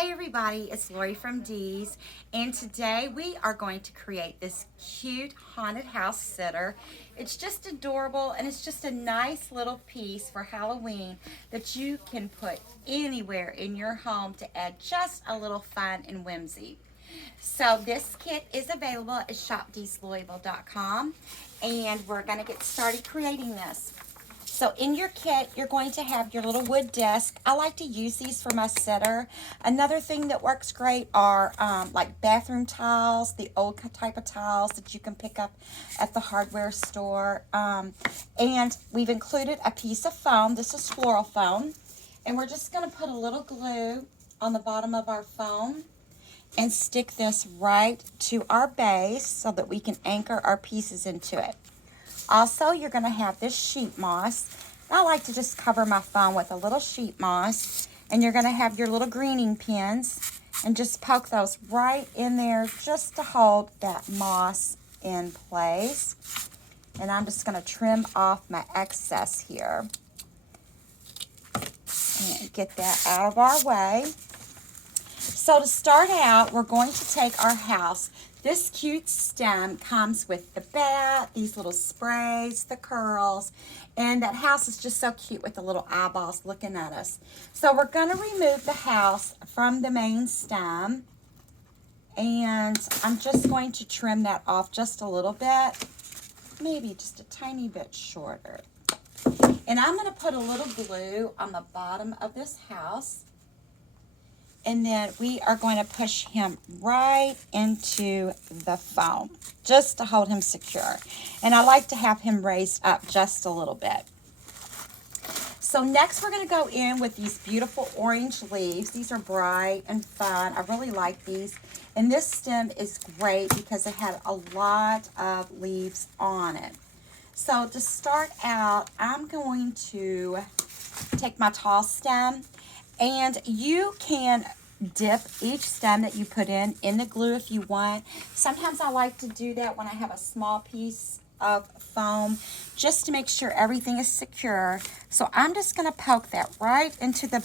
Hi everybody, it's Lorie from Dee's, and today we are going to create this cute haunted house sitter. It's just adorable, and it's just a nice little piece for Halloween that you can put anywhere in your home to add just a little fun and whimsy. So this kit is available at shopdeeslouisville.com, and we're going to get started creating this. So in your kit, you're going to have your little wood disc. I like to use these for my sitter. Another thing that works great are like bathroom tiles, the old type of tiles that you can pick up at the hardware store. And we've included a piece of foam. This is floral foam. And we're just going to put a little glue on the bottom of our foam and stick this right to our base so that we can anchor our pieces into it. Also, you're going to have this sheet moss. I like to just cover my foam with a little sheet moss. And you're going to have your little greening pins. And just poke those right in there just to hold that moss in place. And I'm just going to trim off my excess here. And get that out of our way. So to start out, we're going to take our house. This cute stem comes with the bat, these little sprays, the curls, and that house is just so cute with the little eyeballs looking at us. So we're going to remove the house from the main stem, and I'm just going to trim that off just a little bit, maybe just a tiny bit shorter. And I'm going to put a little glue on the bottom of this house. And then we are going to push him right into the foam, just to hold him secure. And I like to have him raised up just a little bit. So next we're going to go in with these beautiful orange leaves. These are bright and fun. I really like these. And this stem is great because it had a lot of leaves on it. So to start out, I'm going to take my tall stem. And you can dip each stem that you put in the glue if you want. Sometimes I like to do that when I have a small piece of foam, just to make sure everything is secure. So I'm just going to poke that right into the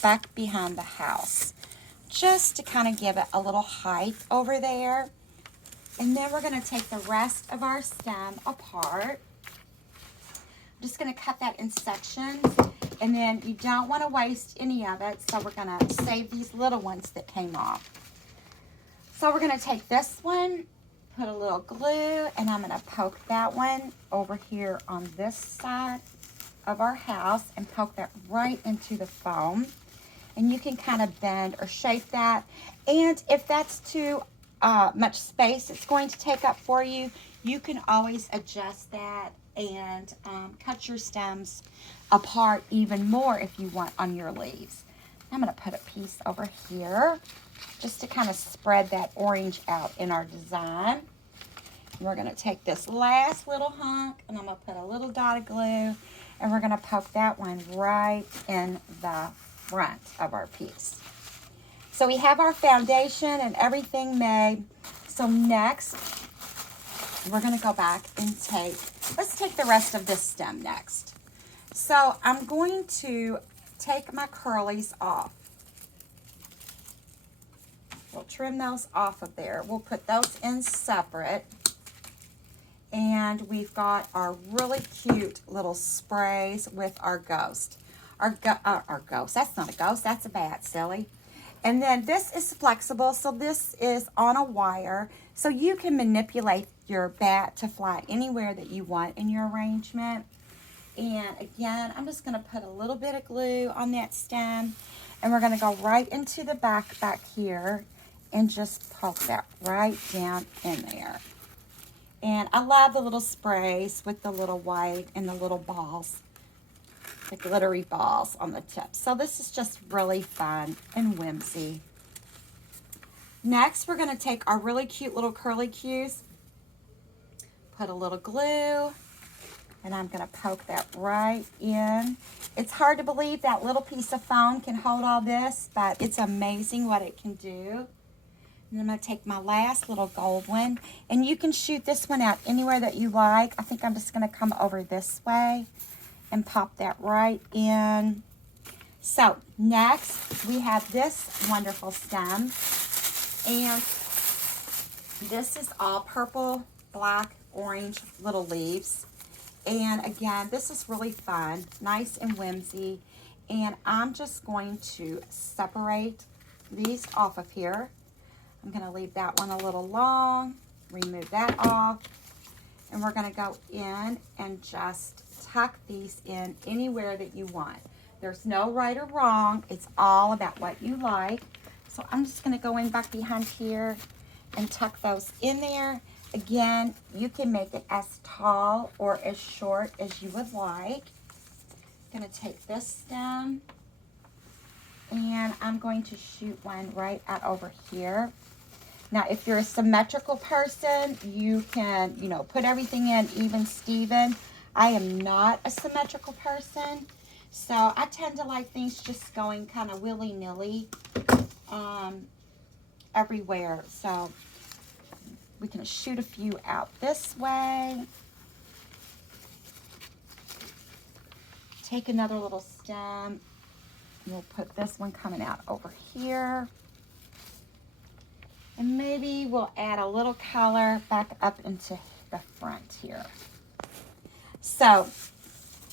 back behind the house, just to kind of give it a little height over there. And then we're going to take the rest of our stem apart. I'm just going to cut that in sections. And then you don't want to waste any of it, so we're going to save these little ones that came off. So we're going to take this one, put a little glue, and I'm going to poke that one over here on this side of our house and poke that right into the foam. And you can kind of bend or shape that. And if that's too much space it's going to take up for you, you can always adjust that and cut your stems apart even more if you want on your leaves. I'm going to put a piece over here just to kind of spread that orange out in our design. And we're going to take this last little hunk and I'm going to put a little dot of glue and we're going to poke that one right in the front of our piece. So we have our foundation and everything made. So next, we're going to go back and let's take the rest of this stem next. So I'm going to take my curlies off. We'll trim those off of there. We'll put those in separate. And we've got our really cute little sprays with our ghost. Our ghost, that's not a ghost, that's a bat, silly. And then this is flexible, so this is on a wire. So you can manipulate your bat to fly anywhere that you want in your arrangement. And again, I'm just going to put a little bit of glue on that stem. And we're going to go right into the back here and just poke that right down in there. And I love the little sprays with the little white and the little balls, the glittery balls on the tip. So this is just really fun and whimsy. Next, we're going to take our really cute little curly cues, put a little glue, and I'm going to poke that right in. It's hard to believe that little piece of foam can hold all this, but it's amazing what it can do. And I'm going to take my last little gold one, and you can shoot this one out anywhere that you like. I think I'm just going to come over this way and pop that right in. So next we have this wonderful stem, and this is all purple, black, orange little leaves. And again, this is really fun, nice and whimsy. And I'm just going to separate these off of here. I'm going to leave that one a little long, remove that off. And we're going to go in and just tuck these in anywhere that you want. There's no right or wrong. It's all about what you like. So I'm just going to go in back behind here and tuck those in there. Again, you can make it as tall or as short as you would like. I'm going to take this stem and I'm going to shoot one right out over here. Now, if you're a symmetrical person, you can, put everything in even Steven. I am not a symmetrical person, so I tend to like things just going kind of willy-nilly everywhere. So we can shoot a few out this way. Take another little stem. We'll put this one coming out over here. And maybe we'll add a little color back up into the front here. So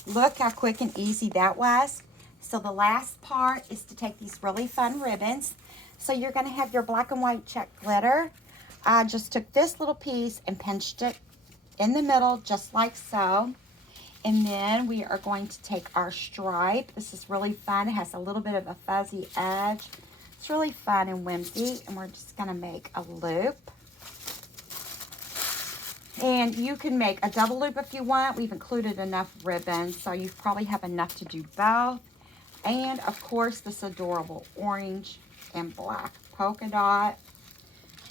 look how quick and easy that was. So the last part is to take these really fun ribbons. So you're going to have your black and white check glitter. I just took this little piece and pinched it in the middle just like so. And then we are going to take our stripe. This is really fun. It has a little bit of a fuzzy edge. It's really fun and whimsy, and we're just going to make a loop. And you can make a double loop if you want. We've included enough ribbons, so you probably have enough to do both. And, of course, this adorable orange and black polka dot.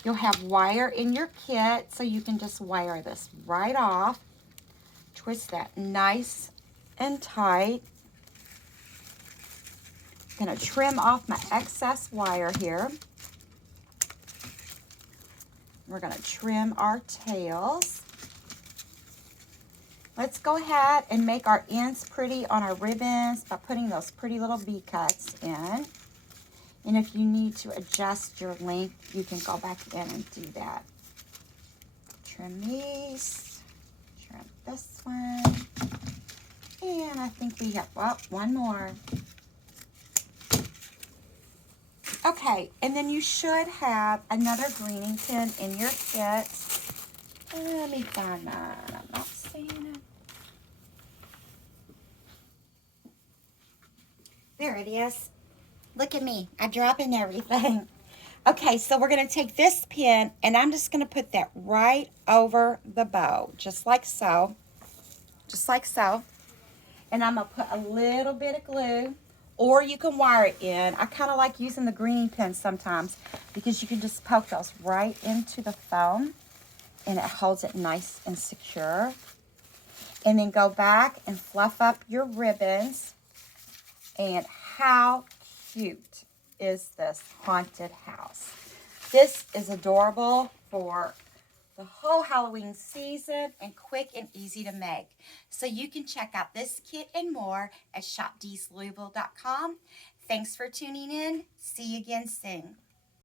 You'll have wire in your kit, so you can just wire this right off. Twist that nice and tight. Going to trim off my excess wire here. We're going to trim our tails. Let's go ahead and make our ends pretty on our ribbons by putting those pretty little V-cuts in. And if you need to adjust your length, you can go back in and do that. Trim these. Trim this one. And I think we have, one more. Okay, and then you should have another greening pin in your kit. Let me find that. I'm not seeing it. There it is. Look at me. I'm dropping everything. Okay, so we're going to take this pin, and I'm just going to put that right over the bow, just like so. Just like so. And I'm going to put a little bit of glue. Or you can wire it in. I kind of like using the greening pin sometimes because you can just poke those right into the foam and it holds it nice and secure. And then go back and fluff up your ribbons. And how cute is this haunted house? This is adorable for the whole Halloween season and quick and easy to make. So you can check out this kit and more at shopdeeslouisville.com. Thanks for tuning in. See you again soon.